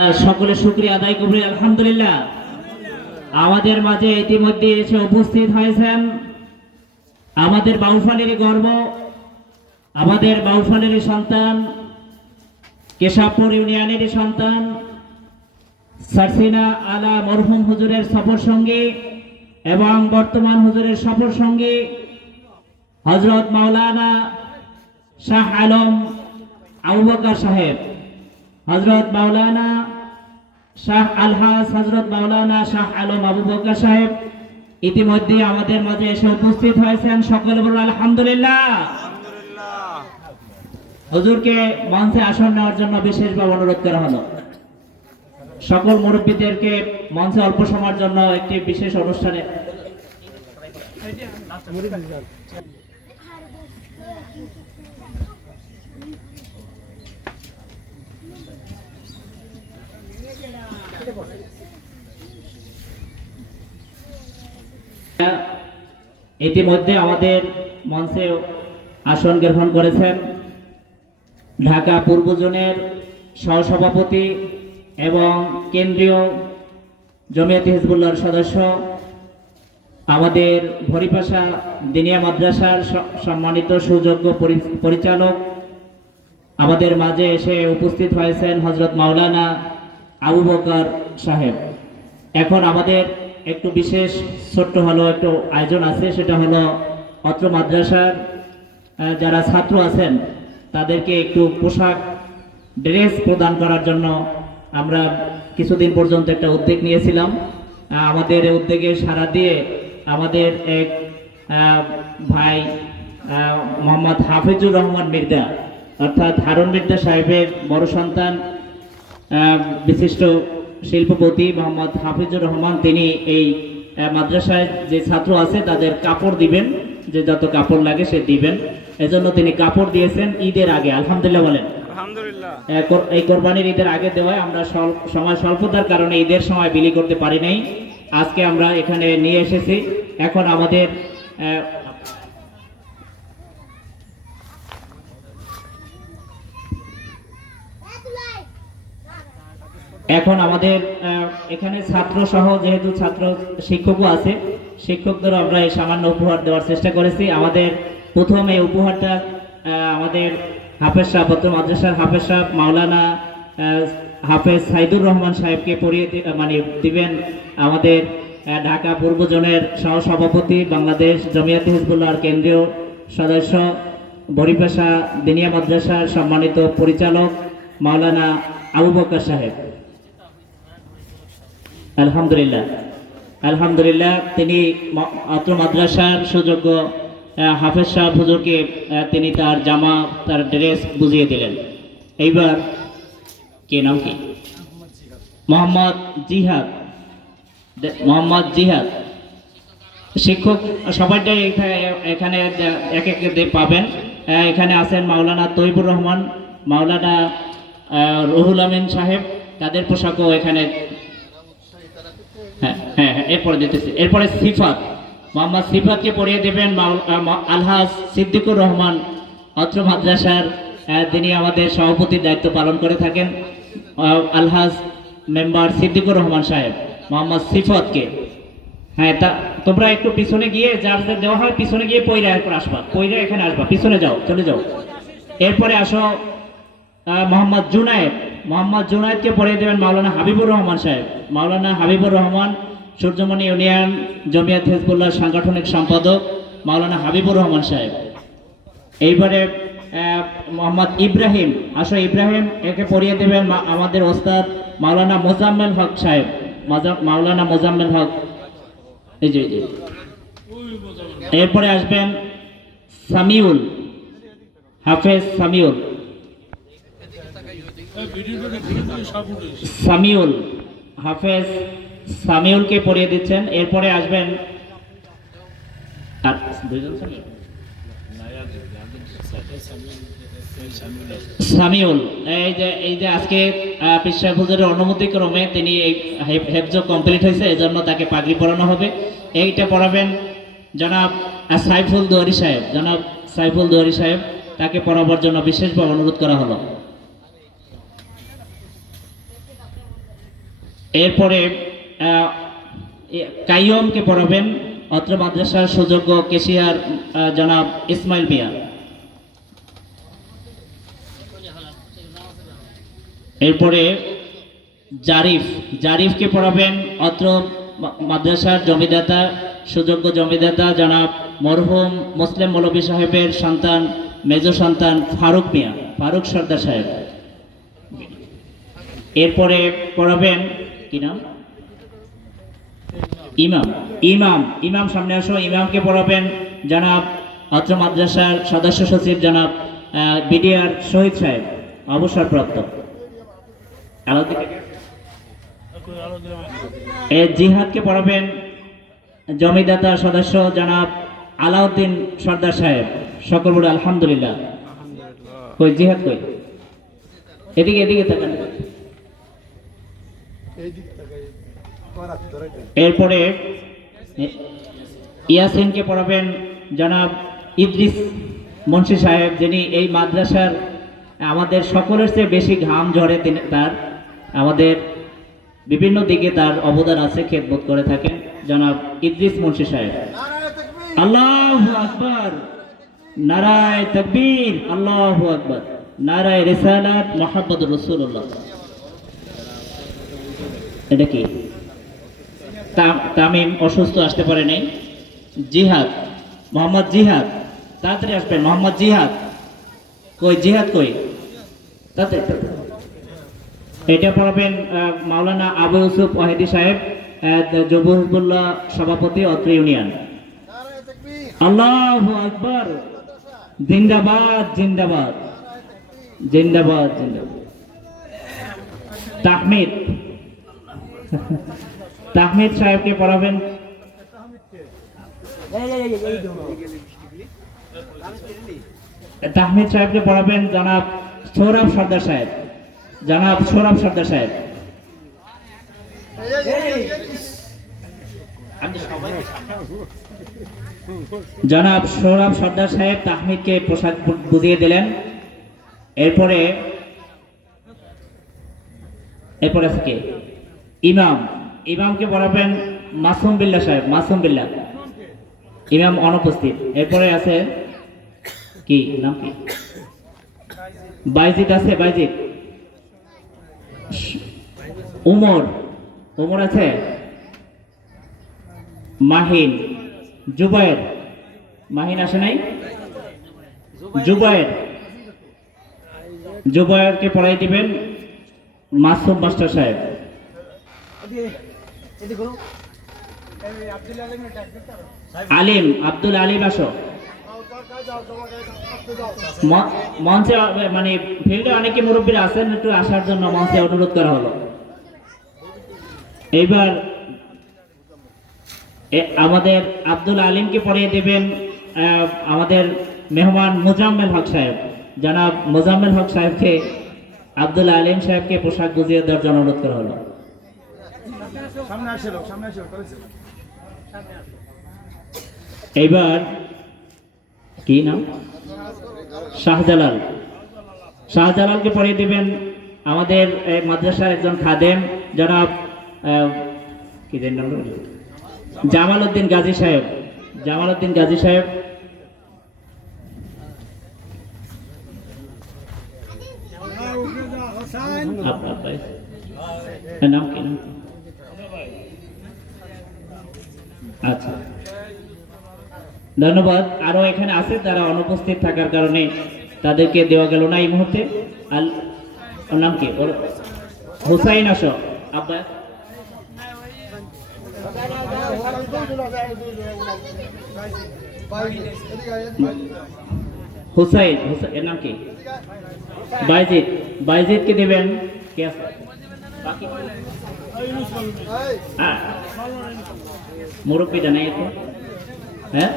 সকলে শুকরিয়া আদায় করি আলহামদুলিল্লাহ। আমাদের মাঝে ইতিমধ্যে এসে উপস্থিত হয়েছেন আমাদের বাউফালেরই গর্ব, আমাদের বাউফালেরই সন্তান, কেশবপুর ইউনিয়নেরই সন্তান, সারসিনা আলা মরহুম হুজুরের সফর সঙ্গী এবং বর্তমান হুজুরের সফর সঙ্গী হযরত মাওলানা শাহ আলম আবু বকর সাহেব, হযরত মাওলানা শাহ আলহাজ হযরত মাওলানা শাহ আলম আবু বকর সাহেব ইতিমধ্যে আমাদের মাঝে এসে উপস্থিত হয়েছেন। সকলে বলুন আলহামদুলিল্লাহ। হুজুরকে মঞ্চে আসন নেওয়ার জন্য বিশেষভাবে অনুরোধ করা হলো। সকল মুরব্বীদেরকে মঞ্চে অল্প সময়ের জন্য একটি বিশেষ অনুষ্ঠানে ইতিমধ্যে আমাদের মঞ্চে আসন গ্রহণ করেছেন ঢাকা পূর্ব জোনের সহসভাপতি এবং কেন্দ্রীয় জমিয়তে হিজবুল্লাহর সদস্য, আমাদের ভরিপাশা দিনিয়া মাদ্রাসার সম্মানিত সুযোগ্য পরিচালক, আমাদের মাঝে এসে উপস্থিত হয়েছেন হযরত মাওলানা আবু বকর সাহেব। এখন আমাদের একটু বিশেষ ছোট্ট হলো একটু আয়োজন আছে, সেটা হলো অত্র মাদ্রাসার যারা ছাত্র আছেন তাদেরকে একটু পোশাক ড্রেস প্রদান করার জন্য আমরা কিছুদিন পর্যন্ত একটা উদ্যোগ নিয়েছিলাম। আমাদের উদ্যোগে সাড়া দিয়ে আমাদের এক ভাই মোহাম্মদ হাফিজুর রহমান মির্জা অর্থাৎ হারুন মির্জা সাহেবের বড় সন্তান বিশিষ্ট শিল্পপতি মোহাম্মদ হাফিজুর রহমান, তিনি এই মাদ্রাসায় যে ছাত্র আছে তাদের কাপড় দিবেন, যে যত কাপড় লাগে সে দিবেন। এজন্য তিনি কাপড় দিয়েছেন ঈদের আগে। আলহামদুলিল্লাহ বলেন। এই কোরবানির ঈদের আগে দেওয়ায় আমরা সময় স্বল্পতার কারণে ঈদের সময় বিলি করতে পারি নাই। আজকে আমরা এখানে নিয়ে এসেছি। এখন আমাদের এখানে ছাত্র সহ যেহেতু ছাত্র শিক্ষকও আছে, শিক্ষকদের আমরা এই সামান্য উপহার দেওয়ার চেষ্টা করেছি। আমাদের প্রথম এই উপহারটা আমাদের হাফেজ সাহেব, মাদ্রাসার হাফেজ সাহেব মাওলানা হাফেজ সাইদুর রহমান সাহেবকে পড়িয়ে দিবেন আমাদের ঢাকা পূর্ব জোনের সহসভাপতি, বাংলাদেশ জমিয়তে হিজবুল্লাহর কেন্দ্রীয় সদস্য, বরিপাশা দিনিয়া মাদ্রাসার সম্মানিত পরিচালক মাওলানা আবু বকর সাহেব। আলহামদুলিল্লাহ আলহামদুলিল্লাহ। তিনি অত্র মাদ্রাসার সুযোগ্য হাফেজ সাহেব হুজুরকে তিনি তার জামা তার ড্রেস বুঝিয়ে দিলেন। এইবার কে নাম কি? মোহাম্মদ জিহাদ শিক্ষক সবাইটাই এখানে এক এক পাবেন। এখানে আছেন মাওলানা তৈবুর রহমান, মাওলানা রুহুল আমিন সাহেব, তাদের পোশাকও এখানে এরপরে দিতেছি। এরপরে সিফাত, মোহাম্মদ সিফাতকে পড়িয়ে দেবেন আলহাজ সিদ্দিকুর রহমান, অত্র মাদ্রাসার তিনি আমাদের সভাপতির দায়িত্ব পালন করে থাকেন। আলহাজ মেম্বার সিদ্দিকুর রহমান সাহেব মোহাম্মদ সিফাতকে, তা তোমরা একটু পিছনে গিয়ে যার দেওয়া হয় পিছনে গিয়ে পয়রা এরপর আসবা, পয়রা এখানে আসবা, পিছনে যাও, চলে যাও। এরপরে আসো মোহাম্মদ জুনায়েদকে পড়িয়ে দেবেন মাওলানা হাবিবুর রহমান সাহেব। মাওলানা হাবিবুর রহমান সূর্যমণি ইউনিয়ন জমিয়ত হিজবুল্লাহ সাংগঠনিক সম্পাদক মাওলানা হাবিবুর রহমান সাহেব। এইবারে মোহাম্মদ ইব্রাহিম, ইব্রাহিম একে পড়িয়ে দেবেন আমাদের ওস্তাদ মাওলানা মোজাম্মেল হক সাহেব, মাওলানা মোজাম্মেল হক। এই যে এরপরে আসবেন সামিউল, হাফেজ সামিউল হাফেজ সামিউলকে পড়িয়ে দিচ্ছেন। এরপরে আসবেন সামিউল, এই যে আজকে পিসা হুজুরের অনুমতি ক্রমে তিনি এই হেফজ কমপ্লিট হয়েছে, এজন্য তাকে পাগড়ি পরানো হবে। এইটা পড়াবেন জনাব সাইফুল দুয়ারি সাহেব, তাকে পড়াবার জন্য বিশেষভাবে অনুরোধ করা হলো। এরপরে কাইয়মকে পড়াবেন অত্র মাদ্রাসার সুযোগ্য কেশিয়ার জনাব ইসমাইল মিয়া। এরপরে জারিফকে পড়াবেন অত্র মাদ্রাসার জমিদাতা সুযোগ্য জমিদাতা জনাব মরহুম মুসলিম মৌলভী সাহেবের সন্তান মেজ সন্তান ফারুক মিয়া, ফারুক সর্দার সাহেব। এরপরে পড়াবেন কি নাম, ইমাম সামনে আসো। ইমামকে পড়াবেন জনাব অত্র মাদ্রাসার সদস্য সচিব জনাব বিডিআর শহীদ সাহেব, অবসরপ্রাপ্ত। জিহাদকে পড়াবেন জমিদাতা সদস্য জনাব আলাউদ্দিন সর্দার সাহেব, সকল বলে আলহামদুলিল্লাহ। কই জিহাদ কই? এদিকে এদিকে থাকেন। এরপরে ইয়াসিনকে পড়াবেন জনাব ইদ্রিস মুন্সি সাহেব, যিনি এই মাদ্রাসার আমাদের সকলের চেয়ে বেশি ঘাম ঝরে তার, আমাদের বিভিন্ন দিকে তার অবদান আছে, খেদমত করে থাকেন জনাব ইদ্রিস মুন্সি সাহেব। আল্লাহু আকবার, নারায়ে তাকবীর, আল্লাহু আকবার, নারায়ে রিসালাত, মুহাম্মদুর রাসূলুল্লাহ। এটা কি? তামিম অসুস্থ, আসতে পারে নাই। জিহাদ, মোহাম্মদ জিহাদ, তাড়াতাড়ি আসবেন। মোহাম্মদ জিহাদ কই? জিহাদ কই? এটা পড়াবেন মাওলানা আবু ইউসুফ ওয়াহিদি সাহেব, যুব হিজবুল্লাহ সভাপতি অত্র ইউনিয়ন। আল্লাহু আকবার, জিন্দাবাদ জিন্দাবাদ জিন্দাবাদ জিন্দাবাদ। তাহমিদ সাহেবকে পড়াবেন জনাব সৌরভ সর্দার সাহেব, জনাব সৌরভ সর্দার সাহেব। জনাব সৌরভ সর্দার সাহেব তাহমিদকে পোশাক বুঝিয়ে দিলেন। এরপরে থেকে ইমামকে পড়াবেন মাসুম বিল্লাহ সাহেব, মাসুম বিল্লাহ। ইমাম অনুপস্থিত। এরপরে আছে কি নাম, কি বাইজিদ আছে, বাইজিদ। উমর আছে। মাহিন, জুবায়ের, মাহিন আসে নাই। জুবায়েরকে পড়াই দিবেন মাসুম মাস্টার সাহেব। আব্দুল আলিম আসো। মঞ্চে মানে ফিল্ডে অনেকে মুরব্বীরা আছেন, একটু আসার জন্য মঞ্চে অনুরোধ করা হলো। এইবার আমাদের আব্দুল আলিমকে পড়িয়ে দেবেন আমাদের মেহমান মোজাম্মেল হক সাহেব। জনাব মোজাম্মেল হক সাহেবকে আব্দুল আলিম সাহেবকে পোশাক বুঝিয়ে দেওয়ার জন্য অনুরোধ করা হলো। এইবার কি নাম, শাহজালালকে পড়িয়ে দিবেন আমাদের মাদ্রাসার একজন খাদেম জনাব কি নাম, জামাল উদ্দিন গাজী সাহেব। নাম কি? আচ্ছা, ধন্যবাদ। আরো এখানে আছে, তারা অনুপস্থিত থাকার কারণে তাদেরকে দেওয়া গেল না এই মুহূর্তে। নাম কি? হুসাইন আসো। আব্বা হুসাইন, এর নাম কি? বাইজিদকে দেবেন। কে আছে বাকি? মুরব্বীটা নেই তো? হ্যাঁ,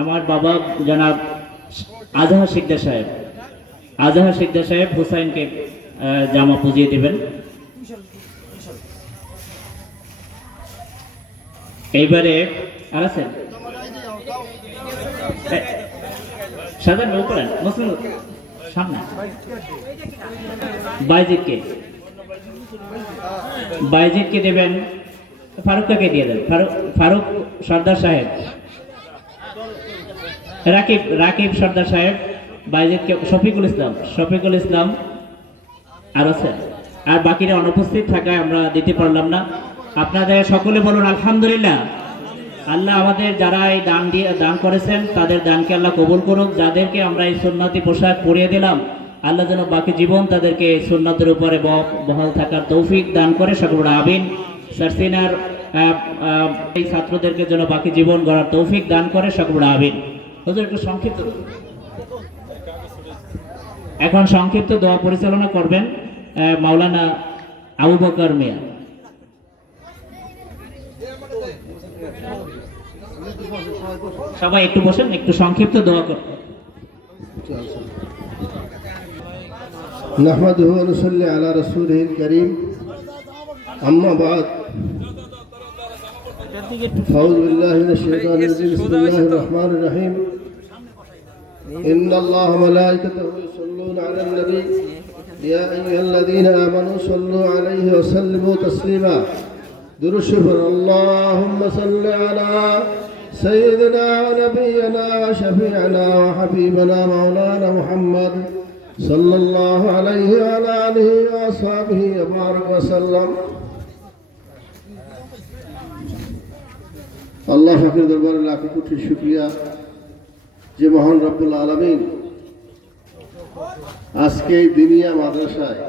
আমার বাবা জনাব আজহার সিকদার সাহেব হুসাইনকে জামা পুজিয়ে দিবেন। এইবারে আর আছেন সাজান, সামনে বাইজিদকে দেবেন, ফারুক কাকে দিয়ে দেন, ফারুক সর্দার সাহেব, রাকিব সর্দার সাহেব, বাইজিদকে শফিকুল ইসলাম আর আছে, আর বাকিরা অনুপস্থিত থাকায় আমরা দিতে পারলাম না। আপনাদের সকলে বলুন আলহামদুলিল্লাহ। আল্লাহ আমাদের যারা এই দান করেছেন তাদের দানকে আল্লাহ কবুল করুক। যাদেরকে আমরা এই সুন্নতি পোশাক পরিয়ে দিলাম, আল্লাহ যেন বাকি জীবন তাদেরকে সুন্নতের উপরে বহাল থাকার তৌফিক দান করে, সকলে আমিন। সারসিনার এই ছাত্রদেরকে যেন বাকি জীবন গড়ার তৌফিক দান করে, সকলে আমিন। হুজুর একটু সংক্ষিপ্ত, এখন সংক্ষিপ্ত দোয়া পরিচালনা করবেন মাওলানা আবু বকর মিয়া। সবাই একটু বসেন, একটু সংক্ষিপ্ত দোয়া করবেন। نحمده ونصلي على رسوله الكريم أما بعد أعوذ بالله من الشيطان الرجيم بسم الله الرحمن الرحيم إن الله وملائكته يصلون على النبي يا أيها الذين آمنوا صلوا عليه وسلموا تسليما درشف اللهم صل على سيدنا ونبينا وشفيعنا وحبيبنا مولانا محمد صلى الله عليه وعلى آله وأصحابه وبارك وسلم। আল্লাহ ফাকির দরবারে লাখো কোটি শুকরিয়া যে মহান রব্বুল আলামিন আজকে এই দিনিয়া মাদ্রাসায়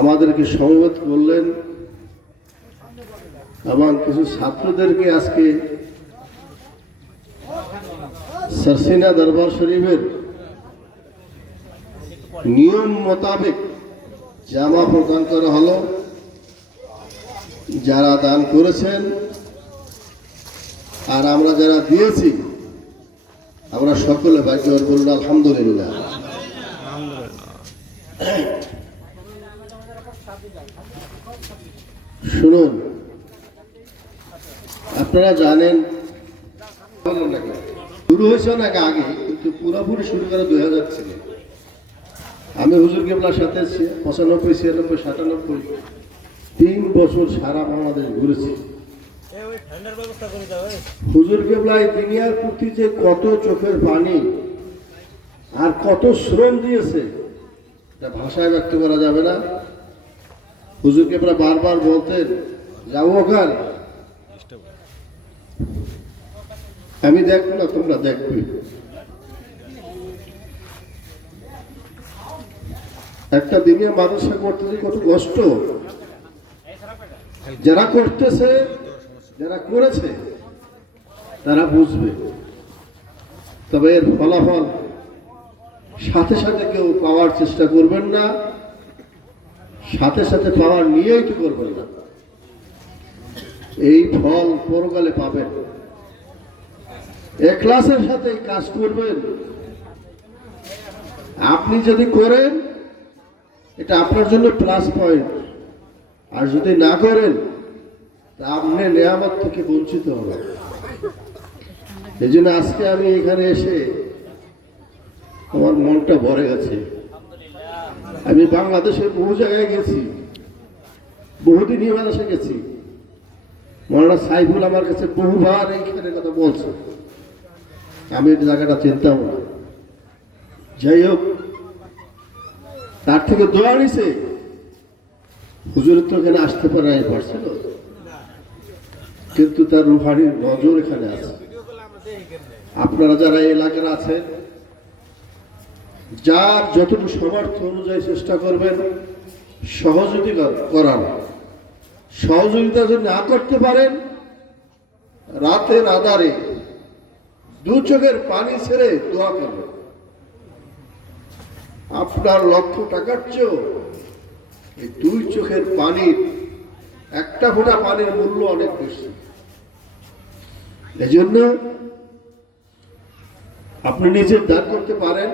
আমাদেরকে সমবেত করলেন এবং কিছু ছাত্রদেরকে আজকে সারসিনা দরবার শরীফের নিয়ম মোতাবেক জামা প্রদান করা হলো। যারা দান করেছেন আর আমরা যারা দিয়েছি, আমরা সকলে ভাগ্যবান, বলুন আলহামদুলিল্লাহ। শুনুন, আপনারা জানেন শুরু হয়েছে অনেক আগে, কিন্তু পুরোপুরি শুরু করে 2000 ছিল। আমি হুজুর কেবলার সাথে 95, 96, 97 3 বছর সারা বাংলাদেশ ঘুরেছি। হুজুর কেবলায় দুনিয়ার প্রতি যে কত চোখের পানি আর কত শ্রম দিয়েছে এটা ভাষায় ব্যক্ত করা যাবে না। হুজুর কেবলা বারবার বলতেন, যাবো ওখানে, আমি দেখবো না, তোমরা দেখবে। একটা দিনে মাদ্রাসা করতেছে কত কষ্ট, যারা করতেছে, যারা করেছে তারা বুঝবে। তবে এর ফলাফল সাথে সাথে কেউ পাওয়ার চেষ্টা করবেন না, সাথে সাথে পাওয়ার নিয়েই তো করবেন না। এই ফল পরকালে পাবেন। ইখলাসের সাথে কাজ করবেন। আপনি যদি করেন এটা আপনার জন্য প্লাস পয়েন্ট, আর যদি না করেন তা আপনি নিয়ামত থেকে বঞ্চিত হবেন। এই জন্য আজকে আমি এখানে এসে আমার মনটা ভরে গেছে। আমি বাংলাদেশের বহু জায়গায় গেছি, বহুদিন বাংলাদেশে গেছি। মৌলানা সাইফুল আমার কাছে বহুবার এইখানে কথা বলছে, আমি এই জায়গাটা চিনতাম না। যাই হোক, তার থেকে দোয়া নিছে, হুজুর তো এখানে আসতে পারছিল, কিন্তু তার রুহানির নজর এখানে আছে। আপনারা যারা এই এলাকার আছেন, যার যতটুকু সামর্থ্য অনুযায়ী চেষ্টা করবেন সহযোগিতা করার। সহযোগিতা যদি না করতে পারেন, রাতের আধারে 2 চোখের পানি ছেড়ে দোয়া করবেন। আপনার লক্ষ টাকার চেয়েও এই 2 চোখের পানির একটা ফোঁটা পানির মূল্য অনেক বেশি। এজন্য আপনি নিজে দান করতে পারেন,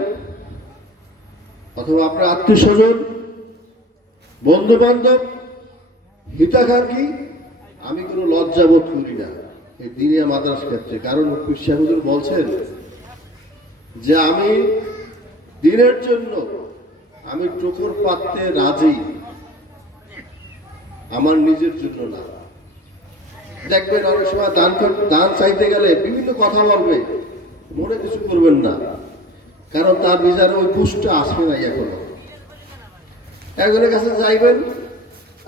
অথবা আপনার আত্মীয় স্বজন, বন্ধু বান্ধব, হিতাকাঙ্ক্ষী। আমি কোনো লজ্জাবোধ করি না এই দিনিয়া মাদ্রাসার ক্ষেত্রে, কারণ পীর সাহেব হুজুর বলছেন যে আমি দিনের জন্য আমি টোকর পাততে রাজি, আমার নিজের জন্য না। দেখবেন অনেক সময় দান চাইতে গেলে বিভিন্ন কথা বলবে, মনে কিছু করবেন না, কারণ তার বিচারে ওই পুষ্টটা আসবে নাই এখনো। একজনের কাছে যাইবেন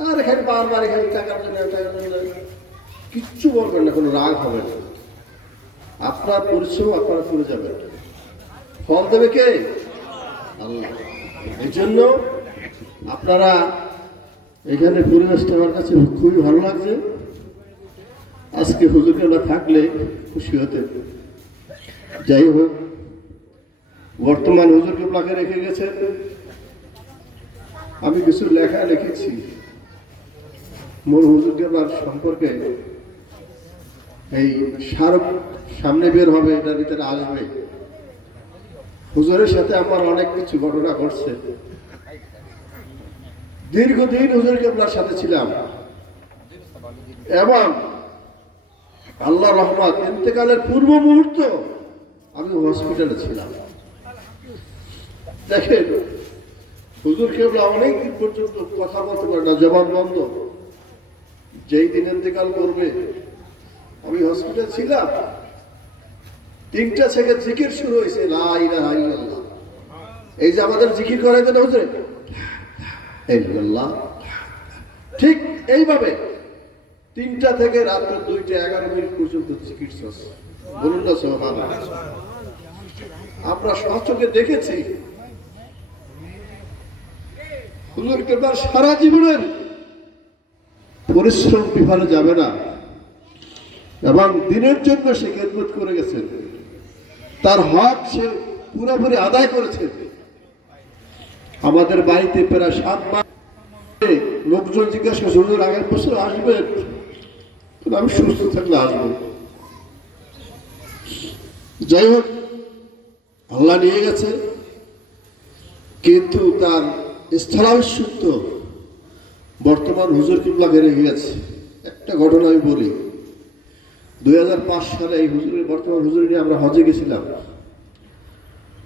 আর এখানে বারবার এখানে টাকার জন্য কিচ্ছু বলবেন না, কোনো রাগ হবে না। আপনার পরিশ্রম আপনারা করে যাবেন, ফল দেবে কে? আল্লাহ। এই জন্য আপনারা এখানে পরিবেশটা আমার কাছে খুবই ভালো লাগছে। আজকে হুজুরকে না থাকলে খুশি হতে। যাই হোক, বর্তমান হুজুরকে প্লাকে রেখে গেছেন, আমি কিছু লেখা লিখেছি মোর হুজুরকে সম্পর্কে। এই স্মারক সামনে বের হবে, এটার ভিতরে আসবে। হুজুরের সাথে আমার অনেক কিছু ঘটনা ঘটছে। দীর্ঘদিন হুজুর কেবলার সাথে ছিলাম এবং আল্লাহ রহমত ইন্তেকালের পূর্ব মুহূর্ত আমি হসপিটালে ছিলাম। দেখেন, হুজুর কেবলা অনেক দিন পর্যন্ত কথা বলতে পারে না, জবান বন্ধ। যেই দিন ইন্তেকাল করবে আমি হসপিটাল ছিলাম, 3টা থেকে জিকির শুরু হয়েছে, লা ইলাহা ইল্লাল্লাহ। এই যে আমাদের জিকির করে দেন হুজুর, ঠিক এইভাবে 3টা থেকে রাত 2টা 11 মিনিট পর্যন্ত জিকির চলছে। বলুন না সুবহানাল্লাহ। আমরা সচক্ষে দেখেছি হুজুর কেবলার সারা জীবনের পরিশ্রম বিফলে যাবে না এবং দিনের জন্য সে খেদমত করে গেছেন, তার হক সে পুরোপুরি আদায় করেছে। আমাদের বাড়িতে প্রায় 7 মাস লোকজন জিজ্ঞাসা করছে, হুজুর আগের বছর আসবেন? আমি সুস্থ থাকলে আসবো। যাই হোক, আল্লাহ নিয়ে গেছে, কিন্তু তার স্থলাভিষিক্ত বর্তমান হুজুর কিবলা বেড়ে গেছে। একটা ঘটনা আমি বলি। 2005 সালে এই হুজুরের বর্তমান হুজুর নিয়ে আমরা হজে গেছিলাম।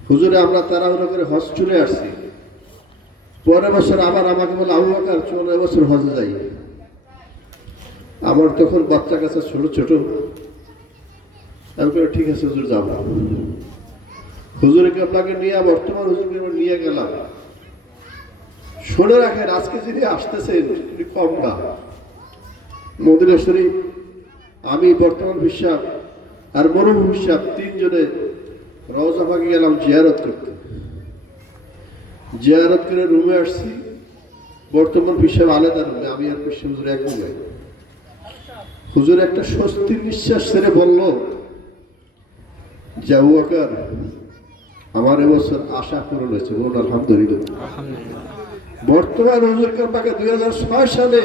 হুজুরে আমরা তাড়াহুড়ো করে হজ চলে আসছি। পরের বছর আবার আমাকে বলে, আবু বকর চলো এবছর হজে যাই। আমার তখন বাচ্চা কাছে ছোট ছোট। আমি বলি ঠিক আছে হুজুর যাবো। হুজুরকে আপনাকে নিয়ে বর্তমান হুজুরকে নিয়ে গেলাম। শুনে রাখেন, আজকে যিনি আসতেছেন উনি কম না। মদিনা শরীফ, আমি বর্তমান বিশ্বাস আর মরুম বিশ্বাস 3 জনে রওজা পাকে গেলাম জিয়ারত করতে। জিয়ারত করে রুমে আসছি। বর্তমান বিশ্বাস আলাদা রুমে, আমি আর বিশ্বাস হুজুর এক রুমে। হুজুর একটা স্বস্তির নিঃশ্বাস ছেড়ে বলল যে, আবু বকর আমার এবছর আশা পূরণ হয়েছে। বলুন আলহামদুলিল্লাহ। বর্তমান হুজুরকে পাকে 2006 সালে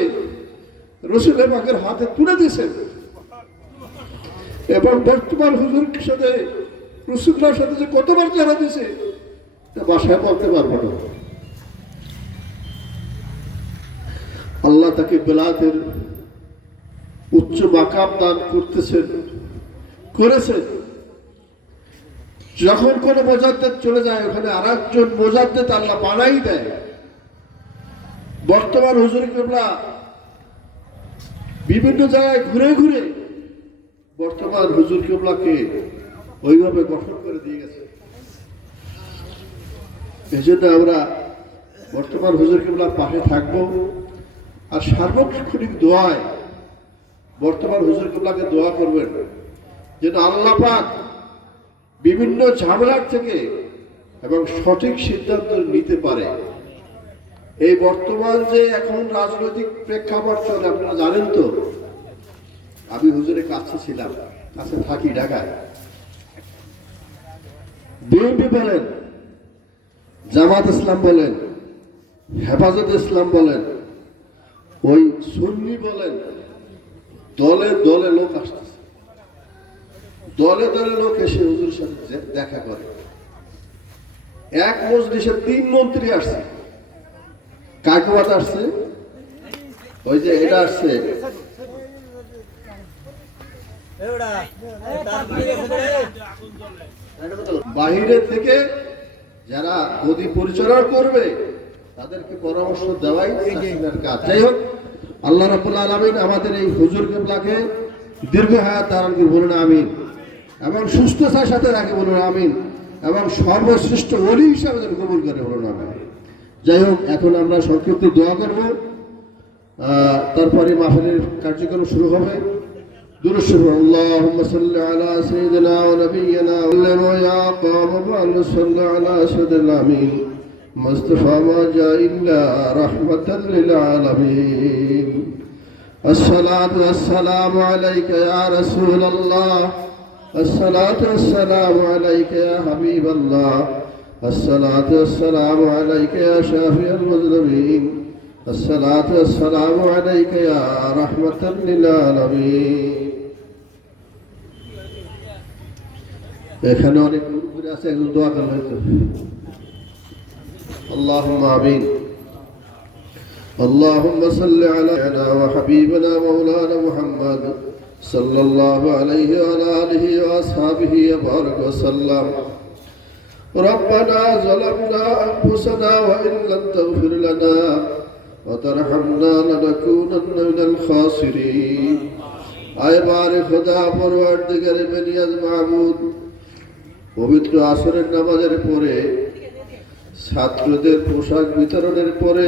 রসুলের পাকের হাতে তুলে দিয়েছেন এবং বর্তমান হুজুরের সাথে রসুলের সাথে যে কতবার যারা দিয়েছে বাসায় বলতে পারবো না। আল্লাহ তাকে বেলাতের উচ্চ মাকাম দান করেছেন। যখন কোনো মোজাদ্দেদ চলে যায়, ওখানে আর একজন মোজাদ্দেদ আল্লাহ বানাই দেয়। বর্তমান হুজুর কিবলা বিভিন্ন জায়গায় ঘুরে ঘুরে বর্তমান হুজুর কিবলাকে ওইভাবে গঠন করে দিয়ে গেছে। এই জন্য আমরা বর্তমান হুজুর কিবলার পাশে থাকবো আর সার্বক্ষণিক দোয়ায় বর্তমান হুজুর কিবলাকে দোয়া করবেন যেন আল্লাহ পাক বিভিন্ন ঝামেলার থেকে এবং সঠিক সিদ্ধান্ত নিতে পারে। এই বর্তমান যে এখন রাজনৈতিক প্রেক্ষাপট চলে, আপনারা জানেন তো। আমি হুজুরের কাছে ছিলাম, কাছে থাকি ঢাকায়। বিএনপি বলেন, জামাত ইসলাম বলেন, হেফাজত ইসলাম বলেন, ওই সুন্নি বলেন, দলে দলে লোক আসতেছে। দলে দলে লোক এসে হুজুরের সাথে দেখা করে। এক মজলিসে 3 মন্ত্রী আসছে। কাকুয়াত আসছে, ওই যে এটা আসছে, বাহিরে থেকে যারা গদি পরিচালনা করবে তাদেরকে পরামর্শ দেওয়াই শাসনের কাজ। যাই হোক, আল্লাহ রাব্বুল আলামিন আমাদের এই হুজুর কিবলাকে দীর্ঘ হায়াত দান করুন, বলুন আমিন। এবং সুস্থতার সাথে রাখে, বলুন আমিন। এবং সর্বশ্রেষ্ঠ ওলি হিসাবে যেন কবুল করে, বলুন আমিন। যাই হোক, এখন আমরা সংক্ষিপ্ত দোয়া করব, তারপরে মাহফিলের কার্যক্রম শুরু হবে। দুরূদ শরীফ। আল্লাহুম্মা সাল্লি আলা সাইয়্যিদিনা ওয়া নাবিয়্যিনা ওয়া কাম সাল্লি আলা সাইয়্যিদিল আমিন মুস্তাফা মা জা ইল্লা রাহমাতাল লিল আলামিন। আসসালাতু ওয়াসসালামু আলাইকা ইয়া রাসূলুল্লাহ, আসসালাতু ওয়াসসালামু আলাইকা ইয়া হাবিবাল্লাহ, আসসালাতু ওয়াসসালামু আলাইকা ইয়া শাফিউল মুযলিমিন, আসসালাতু ওয়াসসালামু আলাইকা ইয়া রাহমাতাল লিল আলামিন। এখানে অনেক লোক আছে, একজন দোয়া করবেন তো। আল্লাহুম্মা আমিন। আল্লাহুম্মা সাল্লি আলা ওয়া হাবিবানা মাওলানা মুহাম্মদ সাল্লাল্লাহু আলাইহি ওয়া আলা আলিহি ওয়া আসহাবিহি ওয়া বারাক ওয়া সাল্লাম। ربنا ظلمنا أنفسنا وإن لم تغفر لنا وترحمنا لنكونن من الخاسرين। আয় বারে খোদা, পরওয়ারদিগার বেনিয়াজ মাবুদ, পবিত্র আসরের নামাজের পরে ছাত্রদের পোশাক বিতরণের পরে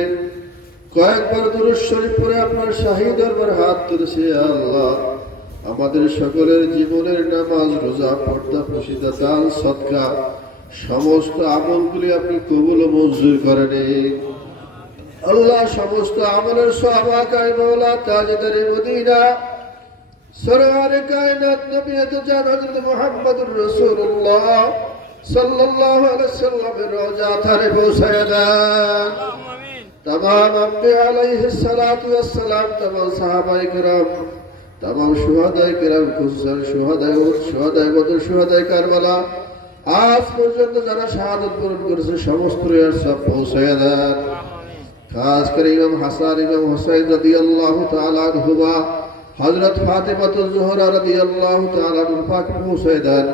কয়েকবার দুরূদ শরীফ পড়ে আপনার শাহী দরবার হাত তুলেছে। আল্লাহ, আমাদের সকলের জীবনের নামাজ, রোজা, পর্দা, প্রসিদা, দান, সদকা সমস্ত আমলগুলি আপনি কবুল ও মঞ্জুর করেন। আল্লাহ, সমস্ত আমলের সওয়াব মাওলা তাজদারে মদিনা সরওয়ারে কায়নাত নবী জান হযরত মুহাম্মদুর রাসূলুল্লাহ সাল্লাল্লাহু আলাইহি ওয়াসাল্লামের রওজা ধারে পৌঁছায় দেন। तमाम अंबिया अलैहिस्सलातु वस्सलाम, तमाम साहाबाए किराम, तमाम शुहादाए किराम, खुसूसन शुहादाए बदर, शुहादाए কারবালা, আজ পর্যন্ত যারা শাহাদাত বরণ করেছে সমস্ত এর সব পৌঁছায় দেন। খাস করে ইমাম হাসান, ইমাম হুসাইন রাদিয়াল্লাহু তাআলা আনহুমা, হযরত ফাতিমাতুজ জোহরা রাদিয়াল্লাহু তাআলা আনহা পাক পৌঁছায় দেন।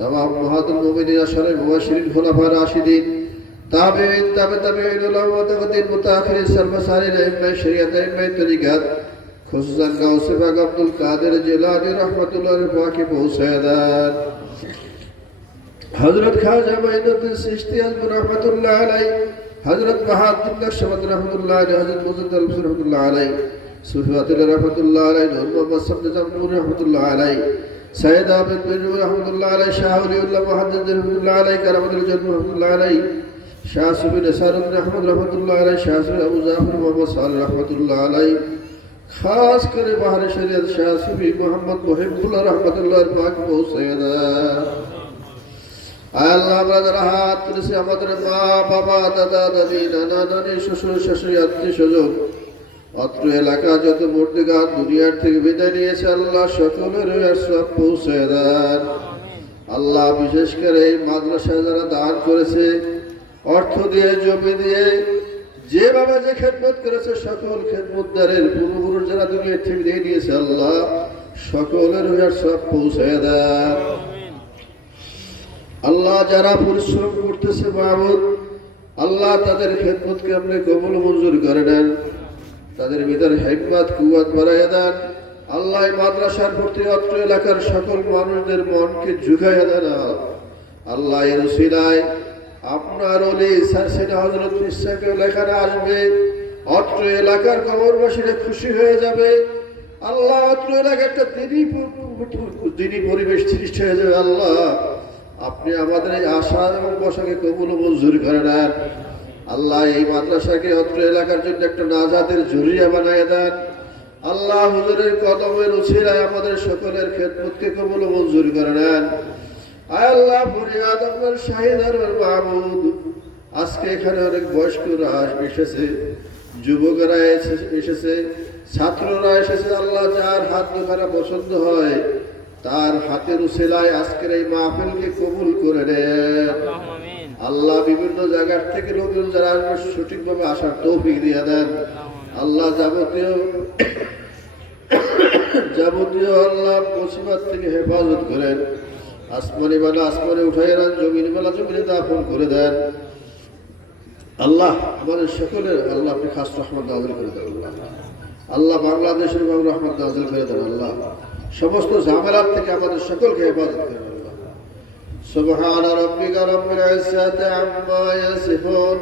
तमाम মুহাদ্দিসুল মুমিনিন, আশরাফে মুবাশশিরিন, খুলাফা রাশিদিন, তাবেঈন, তাবেঈন, উলামা, তাকদির, মুতাআখিরিন, সরমাসারিন, ইমাম শরিয়ত, ইমাম তরিকাত, খুসুসান গাউসে পাক আব্দুল কাদের জিলানী রাহমাতুল্লাহি পাকে পৌঁছায় দেন। হযরত খাজা মাইনুদ্দিন চিশতি রাহমাতুল্লাহি আলাইহি, হযরত বাহাউদ্দিন নকশবন্দি রাহমাতুল্লাহি আলাইহি, হযরত মুজাদ্দিদ আল-ফির রাহমাতুল্লাহি আলাইহি, সুফি আতির রাহমাতুল্লাহি আলাইহি, নূর মুহাম্মদ সামনে জামনুর রাহমাতুল্লাহি আলাইহি, সাইয়্যিদ আবিদ বিন রাহমাতুল্লাহি আলাইহি, শাহ ওলিউল্লাহ মুহাদ্দিস রাহমাতুল্লাহি আলাইহি, কারামাতুল জান্নাত রাহমাতুল্লাহি আলাইহি, শাহ সুফি নিসার ইবনে আহমদ রাহমাতুল্লাহি আলাইহি, শাহ সুফি আবু জাফর মুহাম্মদ সালেহ রাহমাতুল্লাহি আলাইহি, খাস করে বাহরে শরীয়ত শাহ সুফি মুহাম্মদ মুহিবুল্লাহ রাহমাতুল্লাহি পাক পৌঁছায় দেন। আল্লাহ, আমরা যারা হাত তুলেছি, আমাদের মা বাবা, দাদা দাদি, নানা নানি, শ্বশুর শাশুড়ি, আত্মীয় স্বজন, অত্র এলাকা যত মুর্দিগান দুনিয়ার থেকে বিদায় নিয়েছে, আল্লাহ সকলের সব পৌঁছে দেন। আল্লাহ, বিশেষ করে এই মাদ্রাসায় যারা দান করেছে, অর্থ দিয়ে, জমি দিয়ে, যেভাবে যে খেদমত করেছে, সকল খেদমতদারের পূর্বপুরুষ যারা দুনিয়ার থেকে দিয়ে নিয়েছে, আল্লাহ সকলের সব পৌঁছে দেন। আল্লাহ, যারা পরিশ্রম করতেছে মাহবুব, আল্লাহ তাদের খেদমতকে আপনি কবুল মঞ্জুর করে নেন, তাদের ভিতরে হিম্মত কুওয়াত বাড়াইয়া দেন। আল্লাহ, এই মাদ্রাসার প্রতি অত্র এলাকার সকল মানুষদের মনকে ঝুঁকাইয়া দেন। আল্লাহ, এর উসিলায় আপনার ওলি সারসিনা হযরত ইসহাকে লেখানে আসবে, অত্র এলাকার কবরবাসীরা খুশি হয়ে যাবে। আল্লাহ, অত্র এলাকায় একটা দিনী পরিবেশ সৃষ্টি হয়ে যাবে। আল্লাহ, আপনি আমাদের এই আশা এবং বসাকে কবুল মঞ্জুর করে নেন। আল্লাহ, এই মাদ্রাসাকে অত্র এলাকার জন্য একটা নাজাতের জরিয়া বানিয়ে দেন। আল্লাহ, হুজুরের কদমের উছিলায় আমাদের সকলের খেদমতকে কবুল মঞ্জুর করে নেন। আয় আল্লাহ, ফরিয়াদ আপনার শাহী দরবার মাহমুদ, আজকে এখানে অনেক বয়স্করা এসেছে, যুবকেরা এসেছে, ছাত্ররা এসেছে। আল্লাহ, যার হাত ধরা পছন্দ হয় তার হাতের উছিলায় আজকের এই মাহফিলকে কবুল করে নেন। আল্লাহ, বিভিন্ন জায়গার থেকে লোকজন যারা আসবে সঠিকভাবে আসার তৌফিক দিয়ে দেন। আল্লাহ, যাবতীয় আল্লাহ মুসিবত থেকে হেফাজত করেন। আসমানি বালা আসমানে উঠাই দেন, জমিন বালা জমিনে দাফন করে দেন। আল্লাহ আমাদের সকলের আল্লাহ আপনি খাস রহমত নাযিল করে দেন আল্লাহ। আল্লাহ বাংলাদেশের উপর রহমত নাযিল করে দেন আল্লাহ। সমস্ত ঝামেলার থেকে আমাদের সকলকে হেফাজত করেন আল্লাহ। সুবহান রাব্বিকা রাব্বিল ইজ্জাতি আম্মা ইয়াসিফুন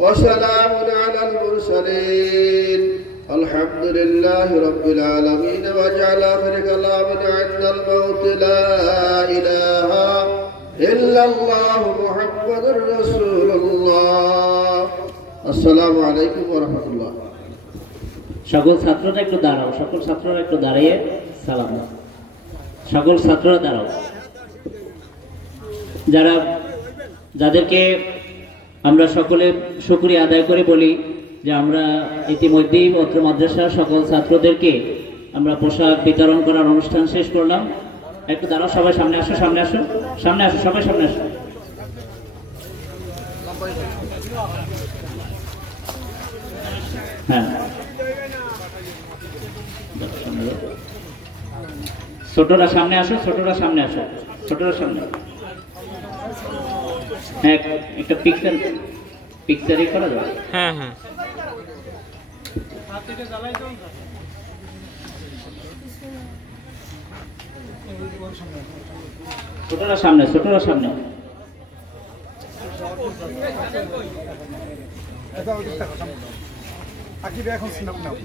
ওয়া সালামুন আলাল মুরসালিন আলহামদুলিল্লাহি রাব্বিল আলামিন ওয়া জাআলা আখির কালামিনা ইনদাল মাউত লা ইলাহা ইল্লাল্লাহু মুহাম্মাদুর রাসূলুল্লাহ। আসসালামু আলাইকুম ওয়া রাহমাতুল্লাহ। সকল ছাত্ররা একটু দাঁড়াও, সকল ছাত্ররা একটু দাঁড়িয়ে সালাম দাও। সকল ছাত্ররা দাঁড়াও। যাদেরকে আমরা সকলে শুকরিয়া আদায় করে বলি যে আমরা ইতিমধ্যেই অত্র মাদ্রাসার সকল ছাত্রদেরকে আমরা পোশাক বিতরণ করার অনুষ্ঠান শেষ করলাম। একটু দাঁড়াও, সবাই সামনে আসো, সামনে আসো, সামনে আসো, সবাই সামনে আসো। হ্যাঁ, ছোটরা সামনে আসো, ছোটরা সামনে আসো, ছোটরা সামনে। হ্যাঁ, একটা পিকচারই করা যাবে। হ্যাঁ হ্যাঁ, ছোটরা সামনে, ছোটরা সামনে।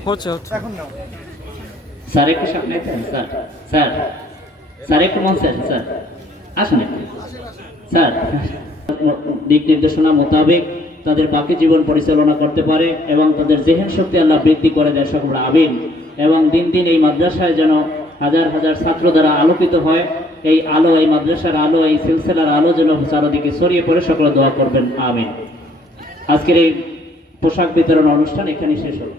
হচ্ছে হচ্ছে। স্যার একটু সামনে আসেন, স্যার স্যার স্যার একটু মঞ্চে আসেন, স্যার আসেন একটু। স্যার দিক নির্দেশনা মোতাবেক তাদের বাকি জীবন পরিচালনা করতে পারে এবং তাদের জেহেন শক্তি আল্লাহ বৃদ্ধি করে দেয়, সকল আমিন। এবং দিন দিন এই মাদ্রাসায় যেন হাজার হাজার ছাত্র দ্বারা আলোকিত হয়, এই আলো, এই মাদ্রাসার আলো, এই সিলসিলার আলো যেন চারদিকে ছড়িয়ে পড়ে, সকলে দোয়া করবেন, আমিন। আজকের এই পোশাক বিতরণ অনুষ্ঠান এখানে শেষ হল।